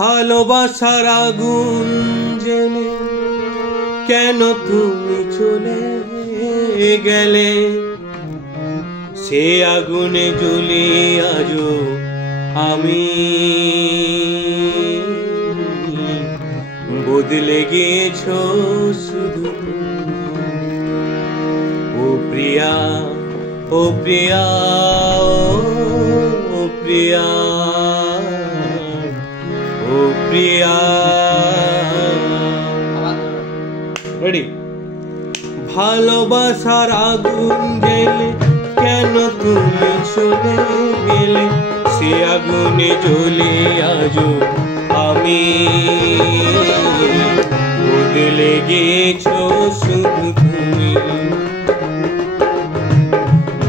ভালোবাসার আগুন জেলে কেন তুমি চলে গেলে, সে আগুনে জ্বলে আজও আমি বদলে গেছো শুধু। ও প্রিয়া, ও প্রিয়া, ও প্রিয়া, ও প্রিয়া। রেডি? ভালোবাসার আগুন জেলে কেন তুমি চলে গেলে, সে আগুনে জ্বলে আজও আমি বদলে গেছো শুধু তুমি,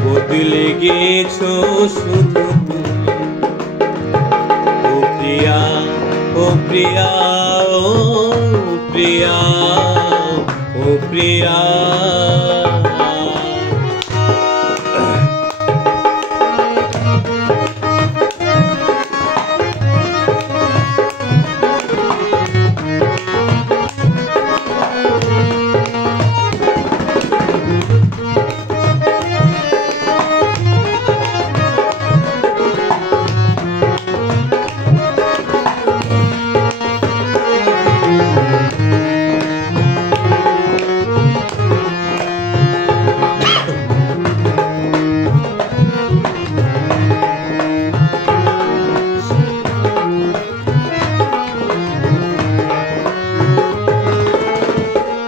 বদলে গেছো শুধু তুমি। ও প্রিয়া, ও প্রিয়া, ও প্রিয়া, ও প্রিয়া।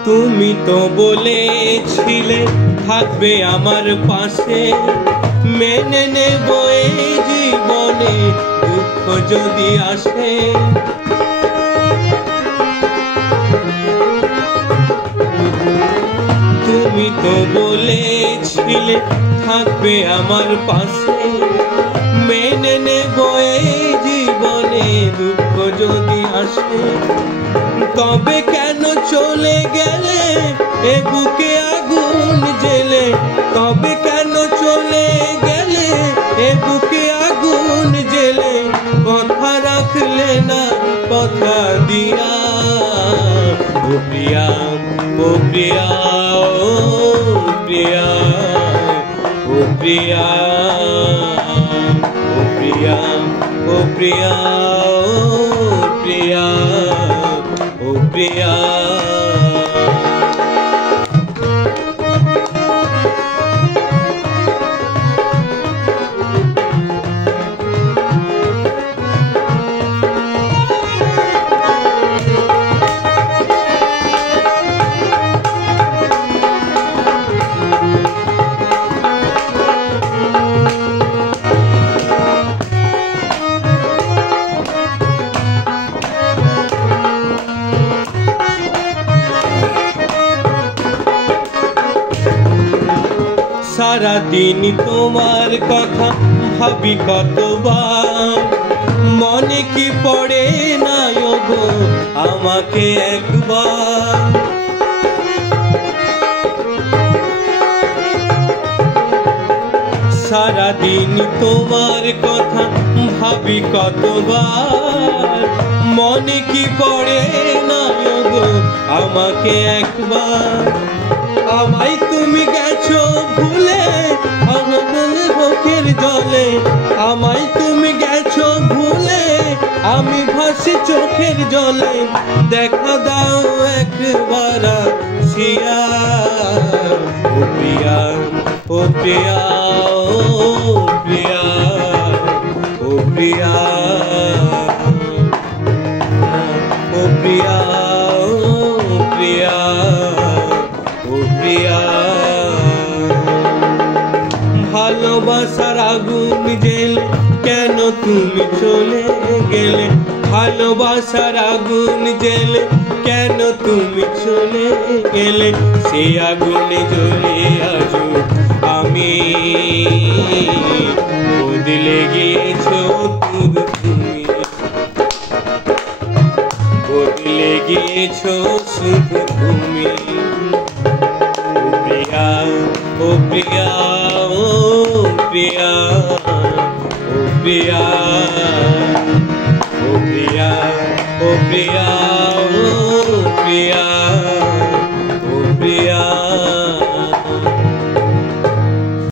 তুমি তো বলেছিলে থাকবে আমার পাশে, মেনে নেব এই জীবনে দুঃখ যদি আসে। তুমি তো বলেছিলে থাকবে আমার পাশে, মেনে নেব এই জীবনে দুঃখ যদি আসে। তবে কেন চলে গেলে এ বুকে আগুন জেলে, তবে কেন চলে গেলে এ বুকে আগুন জেলে, কথা রাখলে না কথা দিয়া। ও প্রিয়া, ও প্রিয়া, ও প্রিয়া, ও প্রিয়া, ও প্রিয়া, ও প্রিয়া, ও প্রিয়া, ও প্রিয়া। সারা দিন তোমার কথা ভাবি কতবার, মনে কি পড়ে না গো আমাকে একবার। সারা দিন তোমার কথা ভাবি কতবার, মনে কি পড়ে না গো আমাকে একবার। আমায় তুমি গেছো ভুলে আমার চোখের জলে, আমায় তুমি গেছো ভুলে আমি ভাসি চোখের জলে। দেখা দাও একবার আসিয়া। ও প্রিয়া, ও প্রিয়া, ও প্রিয়া, ও প্রিয়া, ও প্রিয়া, ও প্রিয়া, ও প্রিয়া। ভালোবাসার আগুন জেলে কেন তুমি চলে গেলে, ভালোবাসার আগুন জেলে কেন তুমি চলে গেলে, সে আগুনে জ্বলে আজও আমি বদলে গিয়েছো শুধু তুমি, বদলে গিয়েছো শুধু তুমি। ও প্রিয়া, ও প্রিয়া, ও প্রিয়া, ও প্রিয়া, ও প্রিয়া। ও প্রিয়া